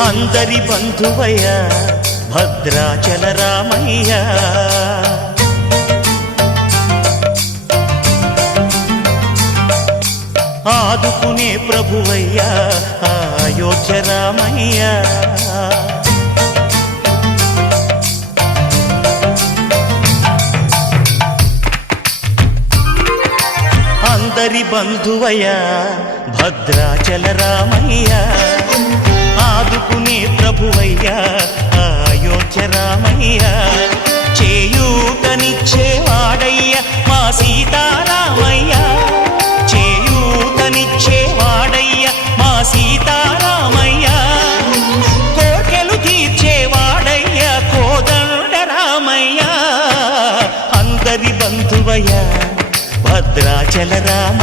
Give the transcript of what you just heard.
అందరి బంధువయ్య భద్రాచల రామయ్య ఆదుకునే ప్రభువయ్య అయోధ్య రామయ్య అందరి బంధువయ్య భద్రాచల రామయ్య ఆదుకునే ప్రభువయ్య అయోధ్య రామయ్య చేయూతనిచ్చేవాడయ్య మా సీతారామయ్య చేయూతనిచ్చేవాడయ్య మా సీతారామయ్య కోటెలు తీర్చేవాడయ్య కోదండ రామయ్య అందరి బంధువయ్య భద్రాచల రామ